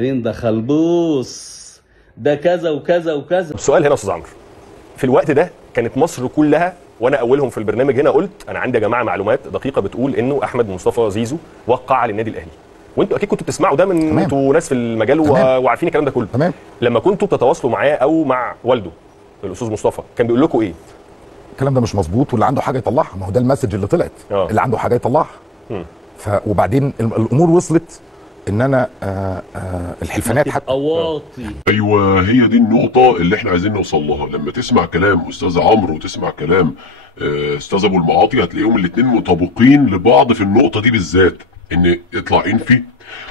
ده خلبوص، ده كذا وكذا وكذا. السؤال هنا يا استاذ عمرو، في الوقت ده كانت مصر كلها، وانا اولهم في البرنامج هنا قلت انا عندي يا جماعه معلومات دقيقه بتقول انه احمد مصطفى زيزو وقع على النادي الاهلي، وانتوا اكيد كنتوا بتسمعوا ده من انتوا ناس في المجال وعارفين الكلام ده كله. تمام. لما كنتوا بتتواصلوا معاه او مع والده الاستاذ مصطفى كان بيقول لكم ايه؟ الكلام ده مش مظبوط، واللي عنده حاجه يطلعها، ما هو ده المسج اللي طلعت. اللي عنده حاجه يطلعها. وبعدين الامور وصلت ان انا الحلفانات حتى ايوه، هي دي النقطه اللي احنا عايزين نوصل لها. لما تسمع كلام استاذ عمرو وتسمع كلام استاذ ابو المعاطي هتلاقيهم الاثنين مطابقين لبعض في النقطه دي بالذات، ان اطلع انفي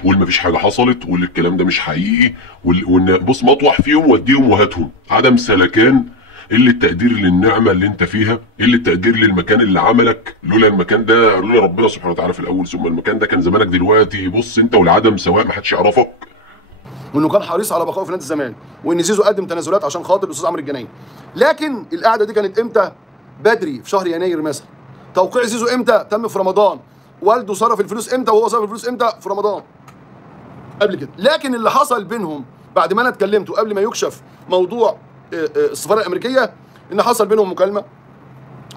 وقول مفيش حاجه حصلت واللي الكلام ده مش حقيقي، وان بص مطوح فيهم وديهم وهاتهم، عدم سلكان، قله تقدير للنعمه اللي انت فيها، قله تقدير للمكان اللي عملك. لولا المكان ده، لولا ربنا سبحانه وتعالى في الاول ثم المكان ده، كان زمانك دلوقتي بص انت والعدم سواء، ما حدش يعرفك. وانه كان حريص على بقائه في نادي الزمالك، وان زيزو قدم تنازلات عشان خاطر الاستاذ عمرو الجنايني. لكن القعده دي كانت امتى؟ بدري في شهر يناير مثلا. توقيع زيزو امتى؟ تم في رمضان. والده صرف الفلوس امتى وهو صرف الفلوس امتى؟ في رمضان. قبل كده. لكن اللي حصل بينهم بعد ما انا اتكلمت وقبل ما يكشف موضوع السفاره الامريكيه، ان حصل بينهم مكالمه،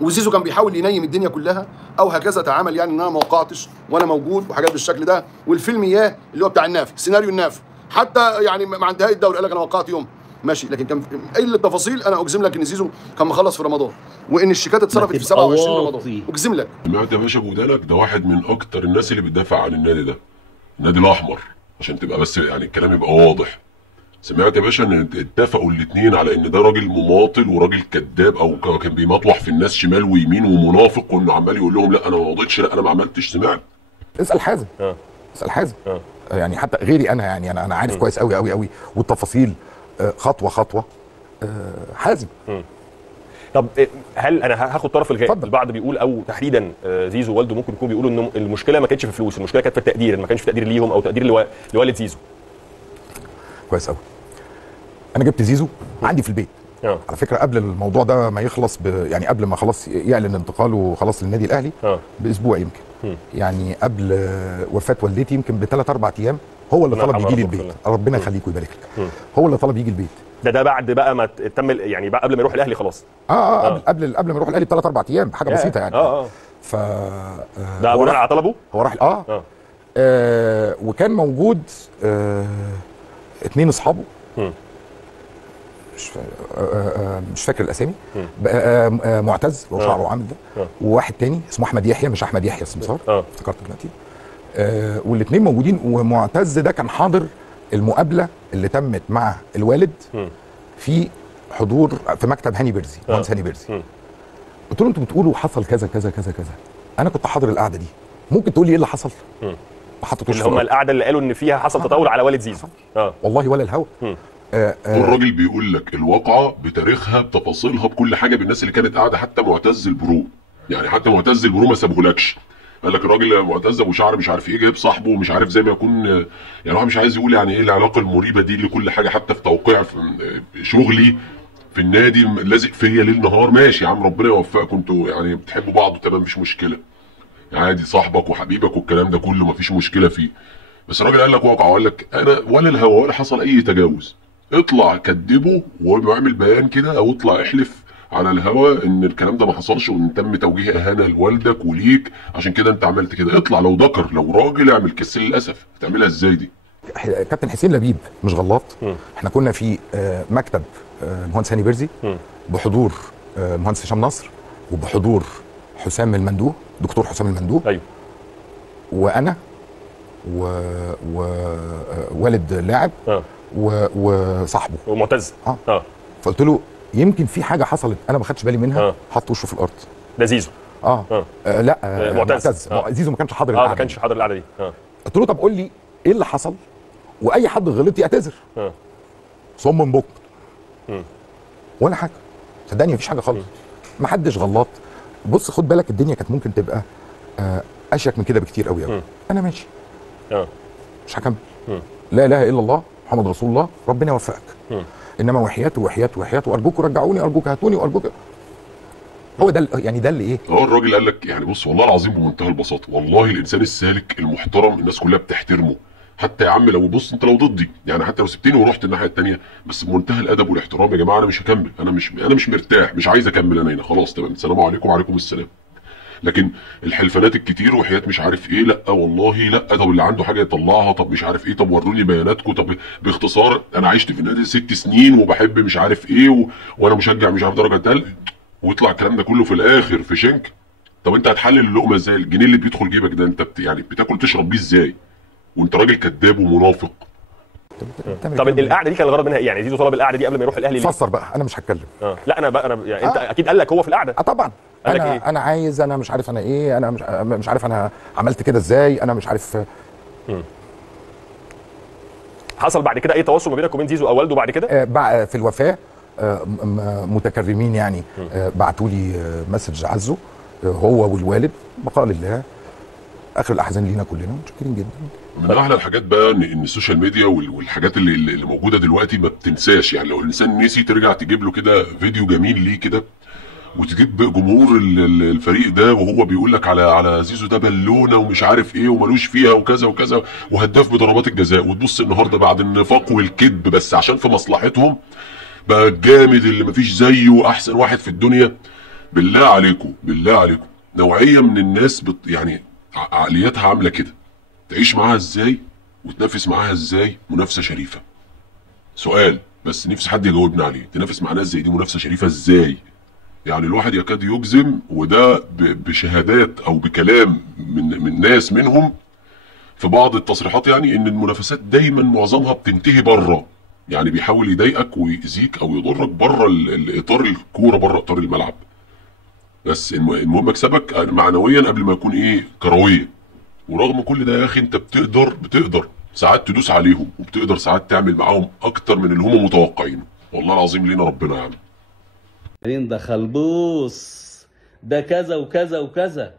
وزيزو كان بيحاول ينيم الدنيا كلها او هكذا تعامل، يعني ان انا ما وقعتش وانا موجود وحاجات بالشكل ده. والفيلم اياه اللي هو بتاع النافي، سيناريو النافي، حتى يعني مع انتهاء الدوري قال لك انا وقعت يوم ماشي، لكن كان اي التفاصيل انا اجزم لك ان زيزو كان مخلص في رمضان، وان الشيكات اتصرفت في 27 رمضان، اجزم لك. سمعت يا باشا بودانك؟ ده واحد من اكتر الناس اللي بتدافع عن النادي ده، النادي الاحمر، عشان تبقى بس يعني الكلام يبقى واضح. سمعت يا باشا ان اتفقوا الاثنين على ان ده راجل مماطل وراجل كذاب، او كان بيمطوح في الناس شمال ويمين ومنافق، وانه عمال يقول لهم لا انا ما مضيتش، لا انا ما عملتش. سمعت؟ اسال حازم. اسال حازم. يعني حتى غيري انا، يعني انا عارف كويس قوي قوي قوي والتفاصيل خطوه خطوه. حازم. طب هل انا هاخد طرف الغاء؟ البعض بيقول او تحديدا زيزو والده ممكن يكون بيقولوا ان المشكله ما كانتش في فلوس، المشكله كانت في التقدير، ما كانش في تقدير ليهم او تقدير لوالد زيزو. كويس قوي. انا جبت زيزو عندي في البيت على فكره قبل الموضوع ده ما يخلص يعني قبل ما خلاص يعلن انتقاله خلاص للنادي الاهلي باسبوع يمكن. يعني قبل وفاه والدتي يمكن بثلاث اربع ايام هو اللي طلب يجي لي البيت. ربنا يخليك ويبارك لك. هو اللي طلب يجي البيت. ده بعد بقى ما تم، يعني بقى قبل ما يروح الاهلي خلاص. قبل ما يروح الاهلي بثلاث اربع ايام، حاجه بسيطه يعني. ف ده بناء على طلبه؟ هو راح وكان موجود اتنين اصحابه، مش فاكر الاسامي، معتز اللي هو شعره عامل ده، وواحد تاني اسمه احمد يحيى، مش احمد يحيى السمسار، افتكرت دلوقتي. والاثنين موجودين، ومعتز ده كان حاضر المقابله اللي تمت مع الوالد في حضور في مكتب هاني بيرزي، مهندس هاني بيرزي. قلت له انتوا بتقولوا حصل كذا كذا كذا كذا، انا كنت حاضر القعده دي، ممكن تقول لي ايه اللي حصل؟ اللي هم القعده اللي قالوا ان فيها حصل تطاول على والد زيزو. والله ولا الهوا. الراجل بيقول لك الواقعه بتاريخها بتفاصيلها بكل حاجه، بالناس اللي كانت قاعده، حتى معتز البرو، يعني حتى معتز البرو ما سابهولكش. قال لك الراجل معتز ابو شعر مش عارف ايه جايب صاحبه ومش عارف، زي ما يكون يعني واحد مش عايز يقول يعني ايه العلاقه المريبه دي لكل حاجه، حتى في توقيع في شغلي في النادي لازق فيا ليل نهار. ماشي يا عم ربنا يوفقكم، انتوا يعني بتحبوا بعض تمام مفيش مشكله، عادي صاحبك وحبيبك والكلام ده كله مفيش مشكله فيه. بس الراجل قال لك واقع، وقال لك انا ولا الهوا ولا حصل اي تجاوز. اطلع كدبه واعمل بيان كده، او اطلع احلف على الهوا ان الكلام ده ما حصلش، وان تم توجيه اهانه لوالدك وليك عشان كده انت عملت كده. اطلع لو ذكر، لو راجل اعمل كس. للاسف هتعملها ازاي دي؟ كابتن حسين لبيب مش غلط. احنا كنا في مكتب مهندس هاني بيرزي بحضور مهندس هشام نصر، وبحضور حسام المندوه، دكتور حسام المندوه. ايوه. وانا ووالد لاعب وصاحبه ومعتز. فقلت له يمكن في حاجه حصلت انا ما خدتش بالي منها. حط وشه في الارض. ده زيزو. لا معتز. زيزو ما كانش حاضر القعده. ما كانش حاضر القعده دي. قلت له طب قول لي ايه اللي حصل، واي حد غلط يعتذر. صم بكم ولا حاجه، صدقني مفيش حاجه خالص، ما حدش غلط. بص خد بالك الدنيا كانت ممكن تبقى اشيك من كده بكتير قوي قوي. انا ماشي مش هكمل. لا اله الا الله محمد رسول الله، ربنا يوفقك. انما وحياته وحياته وحياته، ارجوكوا رجعوني، ارجوك هاتوني، وارجوك. هو ده يعني ده اللي ايه. هو الراجل قال لك يعني بص والله العظيم بمنتهى البساطه، والله الانسان السالك المحترم الناس كلها بتحترمه، حتى يا عم لو بص انت لو ضدي يعني، حتى لو سبتني ورحت الناحيه الثانيه، بس بمنتهى الادب والاحترام يا جماعه انا مش هكمل، انا مش مرتاح، مش عايز اكمل انا هنا خلاص تمام، السلام عليكم وعليكم السلام. لكن الحلفانات الكتير وحياه مش عارف ايه، لا والله لا، طب اللي عنده حاجه يطلعها، طب مش عارف ايه، طب وروني بياناتكم، طب باختصار انا عشت في النادي 6 سنين وبحب مش عارف ايه وانا مشجع مش عارف درجه تل، ويطلع الكلام ده كله في الاخر في شنك. طب انت هتحلل اللقمه ازاي؟ الجنيه اللي بيدخل جيبك ده انت يعني بتاكل تشرب بيه ازاي وانت راجل كذاب ومنافق؟ طب القعده دي كان الغرض منها ايه يعني؟ زيزو طلب القعده دي قبل ما يروح الاهلي ليه؟ فسر بقى، انا مش هتكلم. لا انا يعني انت اكيد قال لك هو في القعده. طبعا انا عايز، انا مش عارف انا ايه، انا مش عارف انا عملت كده ازاي، انا مش عارف. حصل بعد كده اي تواصل ما بينك وبين زيزو او والده بعد كده؟ في الوفاه متكرمين يعني، بعتوا لي مسج عزه هو والوالد، بقاء لله، اخر الاحزان لينا كلنا، متشكرين جدا. من احلى الحاجات بقى ان السوشيال ميديا والحاجات اللي موجوده دلوقتي ما بتنساش يعني. لو الانسان نسي ترجع تجيب له كده فيديو جميل ليه كده، وتجيب جمهور الفريق ده وهو بيقول لك على زيزو ده بالونه ومش عارف ايه ومالوش فيها وكذا وكذا وهداف بضربات الجزاء، وتبص النهارده بعد النفاق والكذب بس عشان في مصلحتهم بقى الجامد اللي مفيش زيه واحسن واحد في الدنيا. بالله عليكم بالله عليكم، نوعيه من الناس يعني عقلياتها عامله كده، تعيش معاها ازاي وتنافس معاها ازاي منافسه شريفه؟ سؤال بس نفسي حد يجاوبنا عليه، تنافس مع ناس زي دي منافسه شريفه ازاي؟ يعني الواحد يكاد يجزم، وده بشهادات او بكلام من ناس منهم في بعض التصريحات يعني، ان المنافسات دايما معظمها بتنتهي بره، يعني بيحاول يضايقك ويأذيك او يضرك بره الاطار الكوره، بره اطار الملعب، بس المهم اكسبك معنويا قبل ما يكون ايه كرويا. ورغم كل ده يا اخي انت بتقدر ساعات تدوس عليهم، وبتقدر ساعات تعمل معاهم اكتر من اللي هم متوقعينه. والله العظيم لينا ربنا يا عم. ده خلبوس، ده كذا وكذا وكذا.